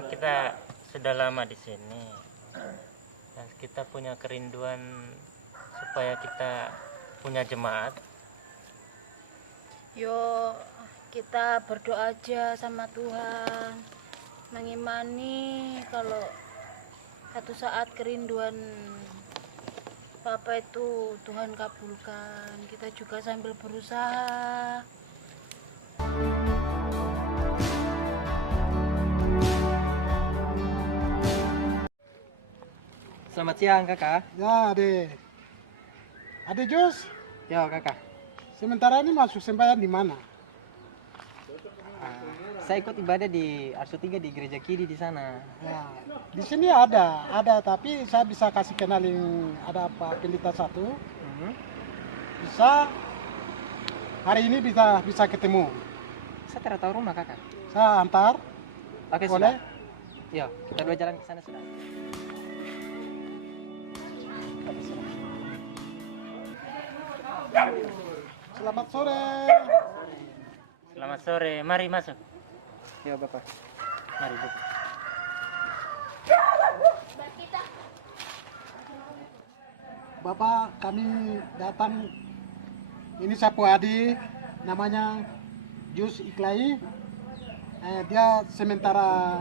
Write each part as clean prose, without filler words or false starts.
memang kita sudah lama di sini. Dan kita punya kerinduan supaya kita punya jemaat. Yuk kita berdoa aja sama Tuhan, mengimani kalau satu saat kerinduan Papa itu Tuhan kabulkan. Kita juga sambil berusaha. Selamat siang kakak. Ya Ade Jus, Ya kakak. sementara ini masuk sembahyang di mana? Saya ikut ibadah di Arso 3 di gereja Kidi di sana. Ya, di sini ada tapi saya bisa kasih kenalin ada Pak Pendeta satu. Bisa hari ini bisa ketemu. Saya tidak tahu rumah kakak. Saya antar. Oke Boleh? sudah. Yo, kita dua jalan ke sana sudah. Selamat sore. Selamat sore, mari masuk. Yo bapak. Mari duduk. Bapak, kami datang. Ini sapu adik, namanya Jus Iklai. Dia sementara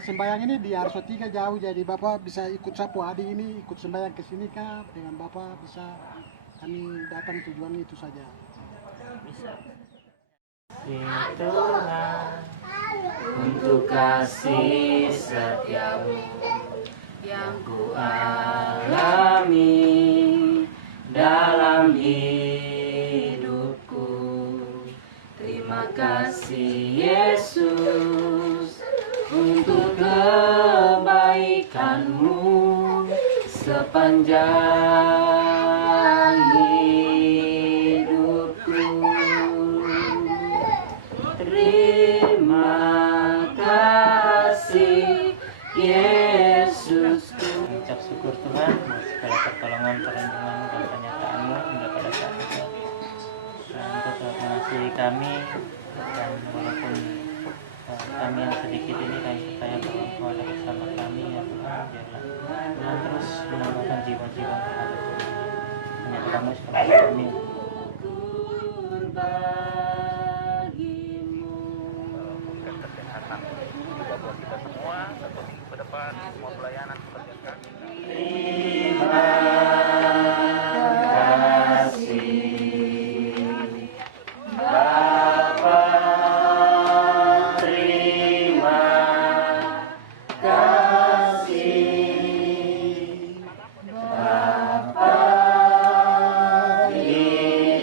sembahyang ini di Arso 3 jauh, jadi Bapak bisa ikut sapu adik ini, ikut sembahyang ke sini kah? Dengan Bapak bisa, kami datang tujuan itu saja. Bisa. Itulah untuk kasih setiamu yang ku alami dalam hidupku. Terima kasih Yesus untuk kebaikanmu sepanjang hidupku. Terima kasih Yesusku. Ucap syukur Tuhan segala pertolongan, perlindungan dan penyertaan-Mu hingga pada saat ini. Dan Engkau telah mengasihi kami, dan walaupun kami yang sedikit ini, kami percaya bahwa Engkau ada bersama kami ya Tuhan. Biarlah Tuhan terus menambahkan jiwa-jiwa yang ada di sini. Hanya dalam sekali kami. Kesehatan juga buat kita semua. 1 minggu ke depan semua pelayanan seperti kami. Terima kasih Bapa, terima kasih Bapa di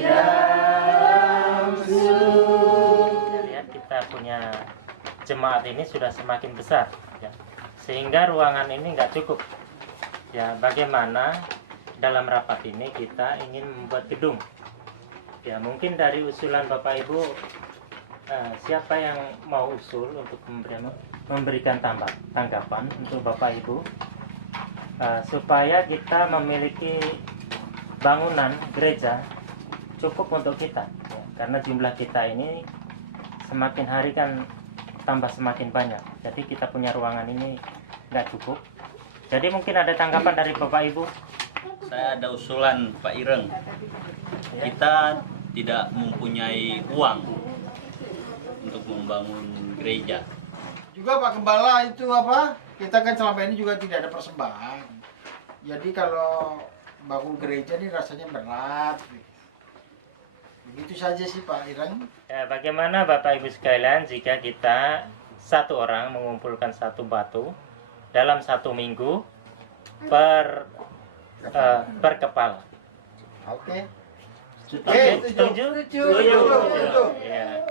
dalam surga. Lihat kita punya jemaat ini sudah semakin besar ya. Sehingga ruangan ini nggak cukup ya. Bagaimana dalam rapat ini kita ingin membuat gedung ya. Mungkin dari usulan Bapak Ibu, siapa yang mau usul untuk memberikan tanggapan untuk Bapak Ibu, supaya kita memiliki bangunan gereja cukup untuk kita ya. Karena jumlah kita ini semakin hari kan tambah semakin banyak, jadi kita punya ruangan ini nggak cukup. Jadi mungkin ada tanggapan dari Bapak Ibu. Saya ada usulan Pak Ireng. Kita tidak mempunyai uang untuk membangun gereja. Juga Pak Gembala itu apa? Kita kan selama ini juga tidak ada persembahan. Jadi kalau bangun gereja ini rasanya berat. Begitu saja sih Pak Ireng. Ya, bagaimana Bapak Ibu sekalian jika kita satu orang mengumpulkan satu batu dalam 1 minggu per kepala? Oke. Setuju? Setuju. Ya.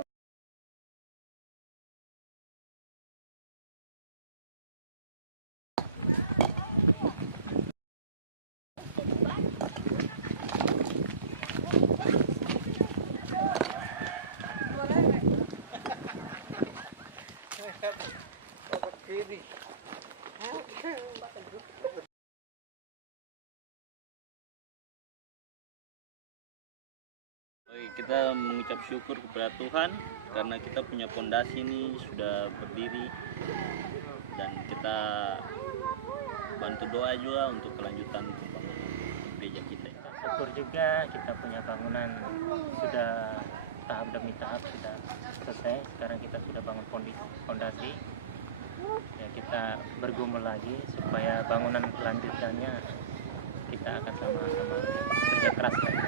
Kita mengucap syukur kepada Tuhan karena kita punya pondasi ini sudah berdiri, dan kita bantu doa juga untuk kelanjutan pembangunan gereja kita. Syukur juga kita punya bangunan sudah tahap demi tahap sudah selesai. Sekarang kita sudah bangun fondasi. Ya, kita bergumul lagi supaya bangunan kelanjutannya kita akan sama-sama kerja keras lagi.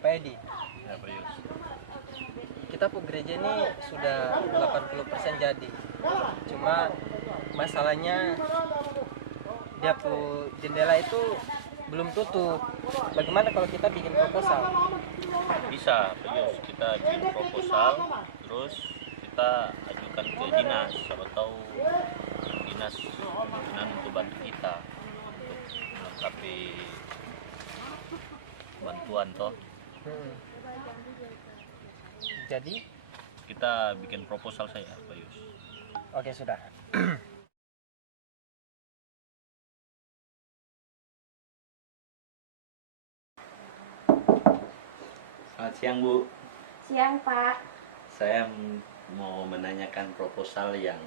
Pak Edi, Ya, Pak Yus. kita pun gereja ini sudah 80% jadi. Cuma masalahnya dia pu jendela itu belum tutup. Bagaimana kalau kita bikin proposal? Bisa, Pak Yus. Kita bikin proposal, terus kita ajukan ke dinas. Siapa tahu dinas kemungkinan untuk bantu kita untuk melengkapi bantuan toh. Jadi, Kita bikin proposal saya, Pak Yus. oke sudah. Selamat siang, Bu. Siang, Pak. Saya mau menanyakan proposal yang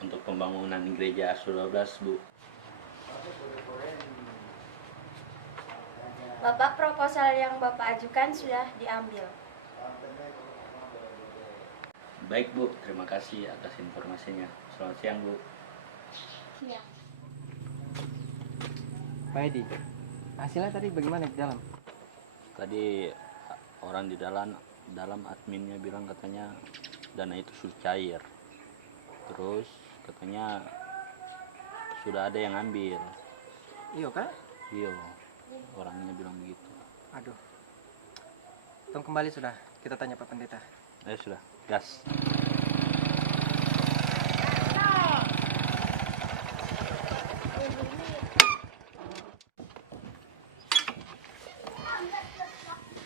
untuk pembangunan gereja Ars 12, Bu. Bapak, proposal yang Bapak ajukan sudah diambil. Baik, Bu. Terima kasih atas informasinya. Selamat siang, Bu. Siang. Pak Edi, hasilnya tadi bagaimana di dalam? Tadi orang di dalam adminnya bilang katanya dana itu sudah cair. Terus katanya sudah ada yang ambil. Iya kak? Iya, orangnya bilang begitu. Aduh. Tunggu kembali sudah. Kita tanya Pak Pendeta. Sudah, gas.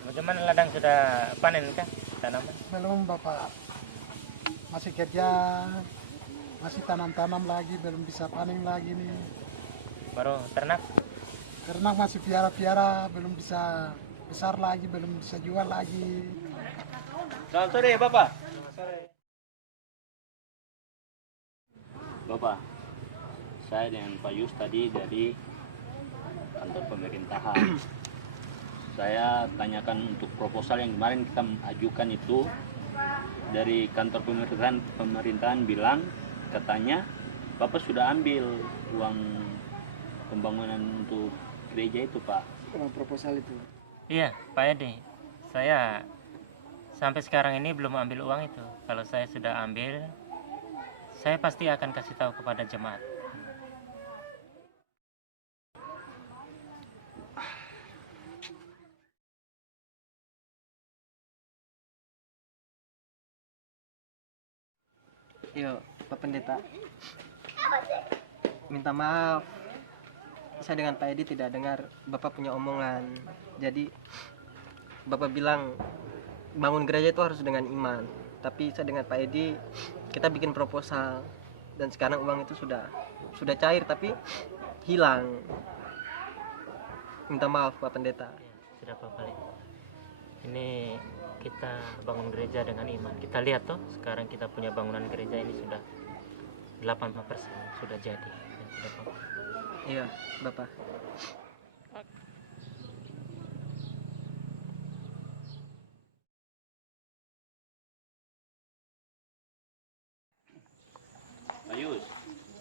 Bagaimana ladang sudah panen kah tanaman? Belum Bapak, masih kerja, masih tanam-tanam lagi, belum bisa panen lagi nih. Baru ternak? Ternak masih piara-piara, belum bisa besar lagi, belum bisa jual lagi. Selamat sore, Bapak. Bapak, saya dengan Pak Yus tadi dari kantor pemerintahan. Saya tanyakan untuk proposal yang kemarin kita ajukan itu, dari kantor pemerintahan bilang katanya Bapak sudah ambil uang pembangunan untuk gereja itu, Pak. Proposal itu. Iya, Pak Edi. Saya sampai sekarang ini belum ambil uang itu. Kalau saya sudah ambil, saya pasti akan kasih tahu kepada jemaat. Iya, Pak Pendeta. Minta maaf. Saya dengan Pak Edi tidak dengar Bapak punya omongan. Jadi Bapak bilang bangun gereja itu harus dengan iman. Tapi saya dengan Pak Edi kita bikin proposal dan sekarang uang itu sudah cair tapi hilang. Minta maaf Pak Pendeta. Sudah Pak Balik. Ini kita bangun gereja dengan iman. Kita lihat toh, sekarang kita punya bangunan gereja ini sudah 80% sudah jadi. Ya, sudah, Pak. Iya, Bapak. Pak Yus,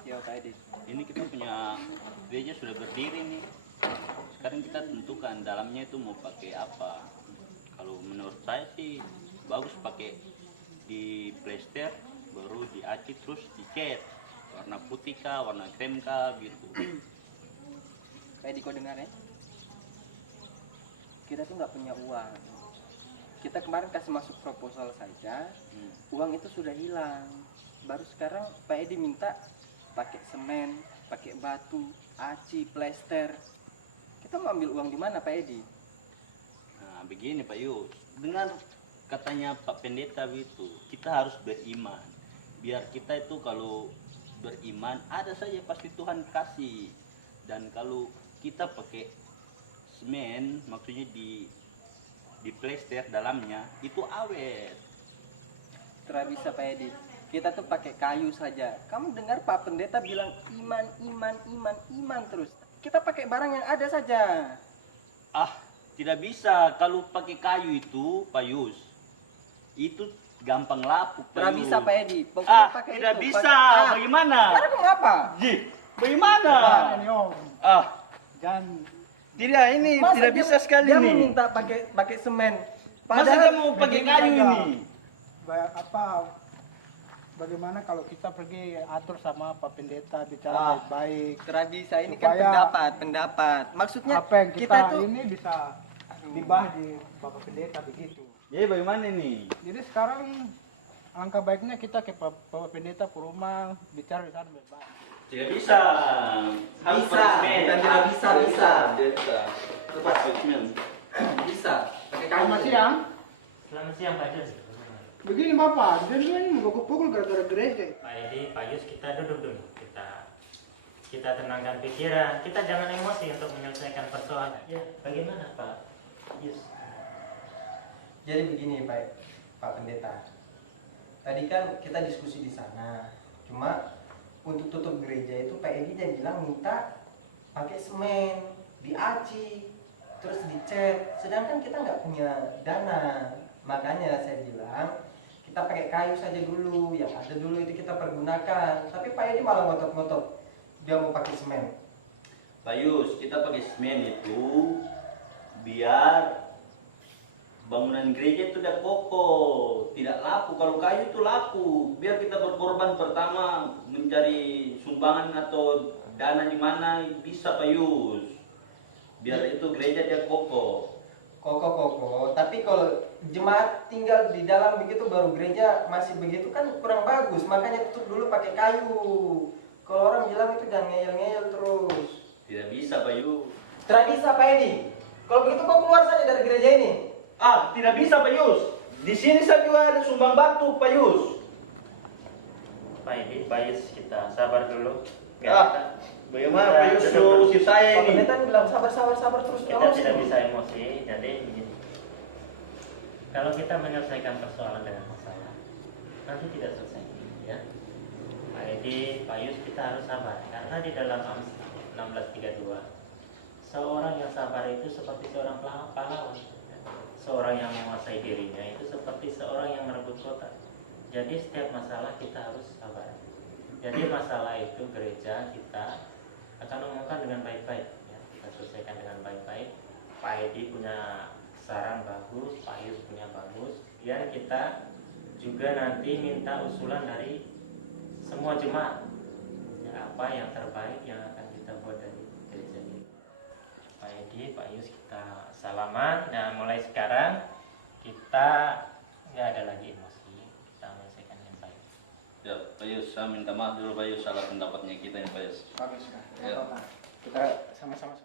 Iya, Pak Edi. ini kita punya gereja sudah berdiri nih. Sekarang kita tentukan dalamnya itu mau pakai apa. Kalau menurut saya sih bagus pakai di plester, baru diacit terus dicat. Warna putih kah, warna krem kah gitu. Pak Edi, kau dengar ya? Kita tuh nggak punya uang. Kita kemarin kasih masuk proposal saja, uang itu sudah hilang. Baru sekarang Pak Edi minta pakai semen, pakai batu, aci, plester. Kita mau ambil uang di mana Pak Edi? Nah begini Pak Yus, dengar katanya Pak Pendeta itu, kita harus beriman. Biar kita itu kalau beriman, ada saja pasti Tuhan kasih. Dan kalau kita pakai semen, maksudnya di plester dalamnya itu awet. Tidak bisa Pak Edi. Kita tuh pakai kayu saja. Kamu dengar Pak Pendeta bilang iman, iman, iman, iman terus. Kita pakai barang yang ada saja. Ah, tidak bisa kalau pakai kayu itu, Pak Yus. Itu gampang lapuk, Pak Tidak Yus. bisa Pak Edi. Pokoknya pakai tidak itu. bisa. Bagaimana? Sekarang mengapa? Ji, bagaimana? Ini Om, Ah, jangan tidak, ini Masa tidak dia- bisa sekali dia nih. meminta pakai semen. Masa dia mau pakai begini kayu saja. ini? Bagaimana kalau kita pergi atur sama Pak Pendeta bicara baik-baik. Tidak bisa. Ini kan Supaya- pendapat. Maksudnya Apa yang kita, tuh ini bisa dibahas di Bapak Pendeta begitu. Jadi bagaimana nih? Jadi sekarang alangkah baiknya kita ke Bapak Pendeta ke rumah bicara di sana baik-baik. Tidak bisa. Harus Bisa, pakai semen. bukan tidak bisa, bisa. Bisa. Tepat pakai semen. bisa. Pakai kayu. Selamat siang. Selamat siang Pak Yus. Begini Bapak, dia ini pukul-pukul gara-gara gereja. Pak Edi, Pak Yus, kita duduk dulu. Kita tenangkan pikiran. Kita jangan emosi untuk menyelesaikan persoalan. Ya, bagaimana Pak Yus? Jadi begini Pak Pendeta. Tadi kan kita diskusi di sana. Cuma untuk tutup gereja itu Pak Edi dia bilang minta pakai semen, diaci, terus dicat. Sedangkan kita nggak punya dana. Makanya saya bilang kita pakai kayu saja dulu, yang ada dulu itu kita pergunakan. Tapi Pak Edi malah ngotot-ngotot dia mau pakai semen. Pak Yus, kita pakai semen itu biar bangunan gereja itu udah kokoh, tidak laku. Kalau kayu itu laku. Biar kita berkorban pertama mencari sumbangan atau dana di mana bisa, Pak Yus. Biar itu gereja dia kokoh. Kokoh. Tapi kalau jemaat tinggal di dalam begitu baru gereja masih begitu kan kurang bagus. Makanya tutup dulu pakai kayu. Kalau orang bilang itu jangan ngeyel-ngeyel terus. Tidak bisa, Pak Yus. Tidak bisa Pak Edi. Kalau begitu kau keluar saja dari gereja ini. Ah, tidak bisa, Pak Yus. Di sini saya juga ada sumbang batu, Pak Yus. Pak Edi, Pak Yus, kita sabar dulu. Ah, bagaimana Kita Pak Yus duduk dulu. usir saya Pak ini? Pendeta bilang sabar terus. Kita tidak bisa emosi, jadi begini. Kalau kita menyelesaikan persoalan dengan masalah, nanti tidak selesai, ya. Pak Edi, Pak Yus, kita harus sabar karena di dalam Amsal 16:32 seorang yang sabar itu seperti seorang pahlawan, ya. Seorang yang menguasai dirinya itu seperti seorang yang merebut kota. Jadi setiap masalah kita harus sabar. Jadi masalah itu gereja kita akan omongkan dengan baik-baik, ya. Kita selesaikan dengan baik-baik. Pak Edi punya saran bagus, Pak Yus punya bagus. Ya, kita juga nanti minta usulan dari semua jemaat, ya, apa yang terbaik yang akan kita buat dari gereja ini. Pak Edi, Pak Yus, kita salaman. Nah, mulai sekarang kita nggak ada lagi emosi, kita menyelesaikan dengan baik. Ya, Pak Yus, saya minta maaf dulu Pak Yus, salah pendapatnya kita ini Pak Yus. Bagus kan? Ya. Kita sama-sama.